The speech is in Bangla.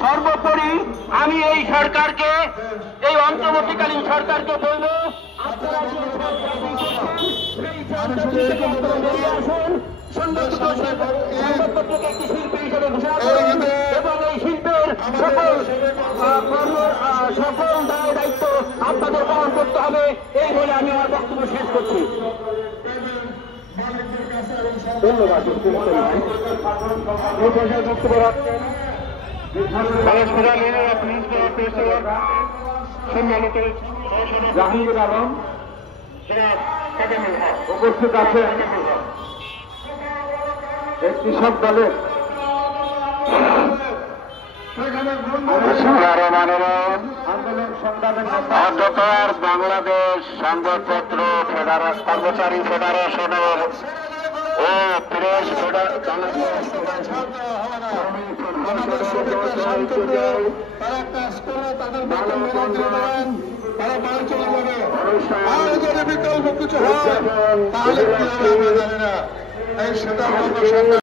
সর্বোপরি আমি এই সরকারকে, এই অন্তর্বর্তীকালীন সরকারকে বলব, আপনারা সংবাদপত্রকে একটি শিল্পী হিসেবে ঘোষণা করুন এবং এই শিল্পের সকল দায় দায়িত্ব আপনাদের পালন করতে হবে। এই বলে আমি আমার বক্তব্য শেষ করছি। ধন্যবাদ। বক্তব্য রাখছেন জাহাঙ্গীর আলম উপস্থিত আছেন কৃষক দলের আন্দোলন সংগ্রামের অধ্যকার বাংলাদেশ সংবাদপত্র কর্মচারী ফেডারেশনের ও প্রেস বিকল্প কিছু হয় তাহলে